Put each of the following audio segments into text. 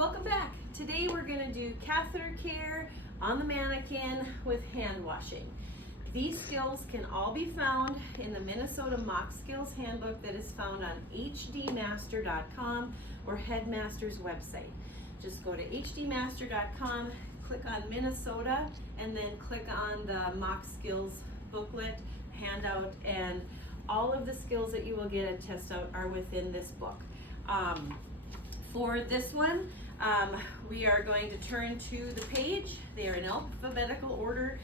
welcome back. Today we're going to do catheter care on the mannequin with hand washing. These skills can all be found in the Minnesota Mock Skills Handbook that is found on hdmaster.com or Headmaster's website. Just go to hdmaster.com, click on Minnesota, and then click on the Mock Skills booklet, handout, and all of the skills that you will get at test out are within this book. For this one, we are going to turn to the page. They are in alphabetical order.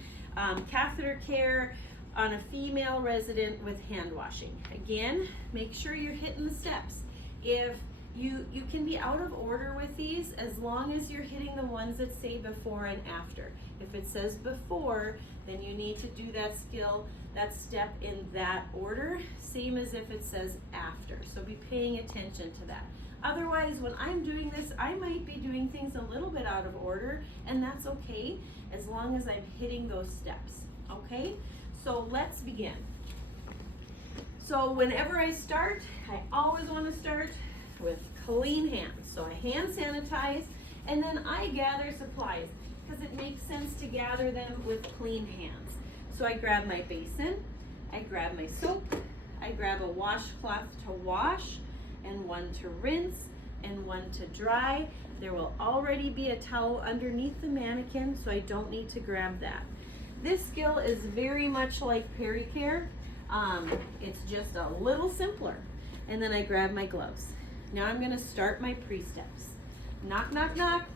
Catheter care on a female resident with hand washing. Again, make sure you're hitting the steps. If you can be out of order with these as long as you're hitting the ones that say before and after. If it says before, then you need to do that skill, that step in that order, same as if it says after. So be paying attention to that. Otherwise, when I'm doing this, I might be doing things a little bit out of order, and that's okay as long as I'm hitting those steps, okay? So let's begin. So whenever I start, I always want to start with clean hands. So I hand sanitize, and then I gather supplies because it makes sense to gather them with clean hands. So I grab my basin, I grab my soap, I grab a washcloth to wash, and one to rinse, and one to dry. There will already be a towel underneath the mannequin, so I don't need to grab that. This skill is very much like Pericare. It's just a little simpler. And then I grab my gloves. Now I'm gonna start my pre-steps. Knock, knock, knock.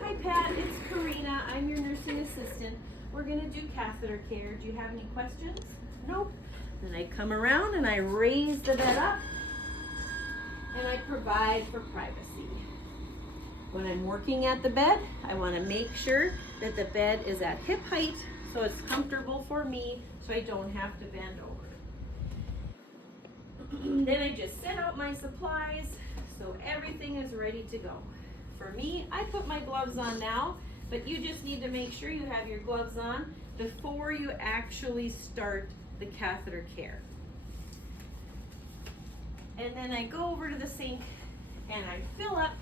Hi Pat, it's Karina. I'm your nursing assistant. We're gonna do catheter care. Do you have any questions? Nope. Then I come around and I raise the bed up, and I provide for privacy. When I'm working at the bed, I want to make sure that the bed is at hip height so it's comfortable for me so I don't have to bend over. Then I just set out my supplies so everything is ready to go. For me, I put my gloves on now, but you just need to make sure you have your gloves on before you actually start the catheter care. And then I go over to the sink and I fill up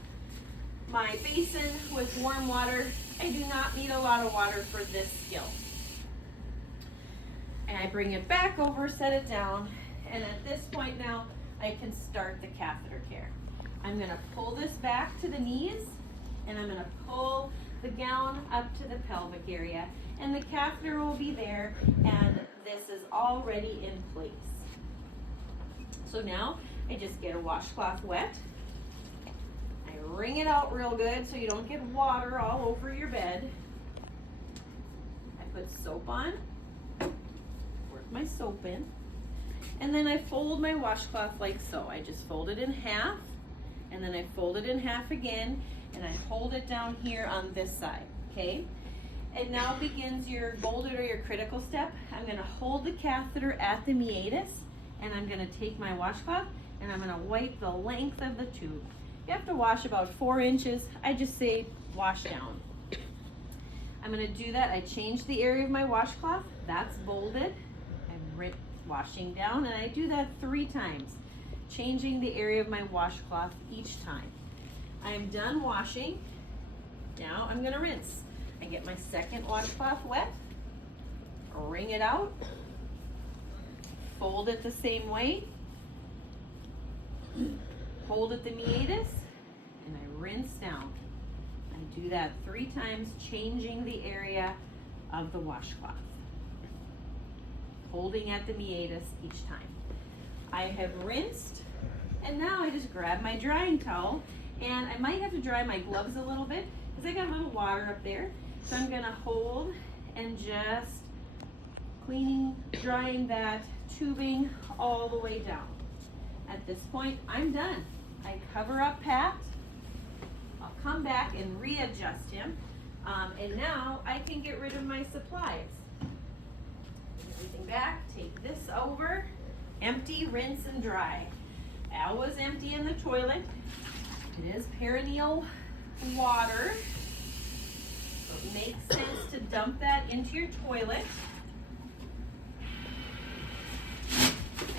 my basin with warm water. I do not need a lot of water for this skill. And I bring it back over, set it down, and at this point now, I can start the catheter care. I'm gonna pull this back to the knees, and I'm gonna pull the gown up to the pelvic area, and the catheter will be there, and this is already in place. So now, I just get a washcloth wet. I wring it out real good so you don't get water all over your bed. I put soap on, work my soap in, and then I fold my washcloth like so. I just fold it in half, and then I fold it in half again, and I hold it down here on this side, okay? And now begins your golden or your critical step. I'm gonna hold the catheter at the meatus, and I'm gonna take my washcloth and I'm gonna wipe the length of the tube. You have to wash about 4 inches. I just say wash down. I'm gonna do that. I change the area of my washcloth. That's folded. I'm washing down, and I do that 3 times, changing the area of my washcloth each time. I'm done washing. Now I'm gonna rinse. I get my second washcloth wet, wring it out, fold it the same way, hold at the meatus, and I rinse down. I do that 3 times, changing the area of the washcloth. Holding at the meatus each time. I have rinsed, and now I just grab my drying towel, and I might have to dry my gloves a little bit because I got a little water up there. So I'm gonna hold and just drying that tubing all the way down. At this point, I'm done. I cover up Pat. I'll come back and readjust him. And now I can get rid of my supplies. Put everything back, take this over, empty, rinse, and dry. I always empty in the toilet. It is perineal water. So it makes sense to dump that into your toilet.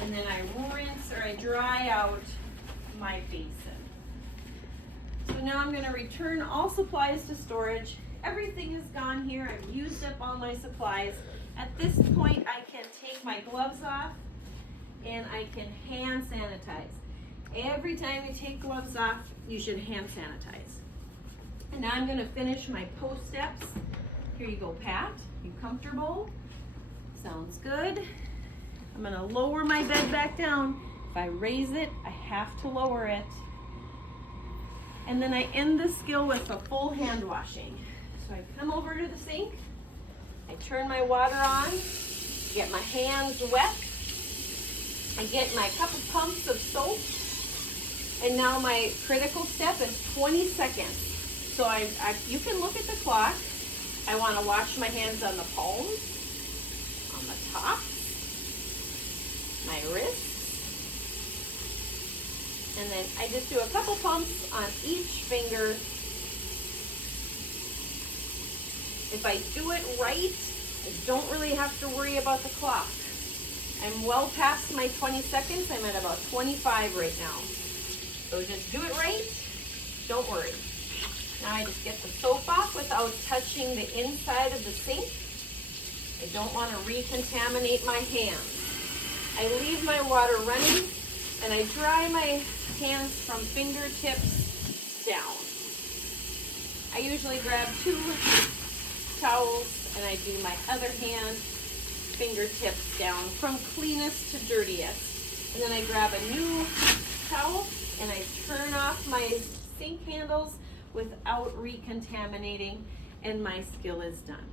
And then I rinse or I dry out my basin. So now I'm gonna return all supplies to storage. Everything is gone here. I've used up all my supplies. At this point, I can take my gloves off and I can hand sanitize. Every time you take gloves off, you should hand sanitize. And now I'm gonna finish my post steps. Here you go, Pat. You comfortable? Sounds good. I'm gonna lower my bed back down. If I raise it, I have to lower it. And then I end the skill with a full hand washing. So I come over to the sink, I turn my water on, get my hands wet, I get my couple pumps of soap, and now my critical step is 20 seconds. So you can look at the clock. I want to wash my hands on the palms, on the top, my wrists, and then I just do a couple pumps on each finger. If I do it right, I don't really have to worry about the clock. I'm well past my 20 seconds. I'm at about 25 right now. So just do it right, don't worry. Now I just get the soap off without touching the inside of the sink. I don't want to recontaminate my hands. I leave my water running and I dry my hands from fingertips down. I usually grab 2 towels and I do my other hand fingertips down from cleanest to dirtiest. And then I grab a new towel and I turn off my sink handles without recontaminating, and my skill is done.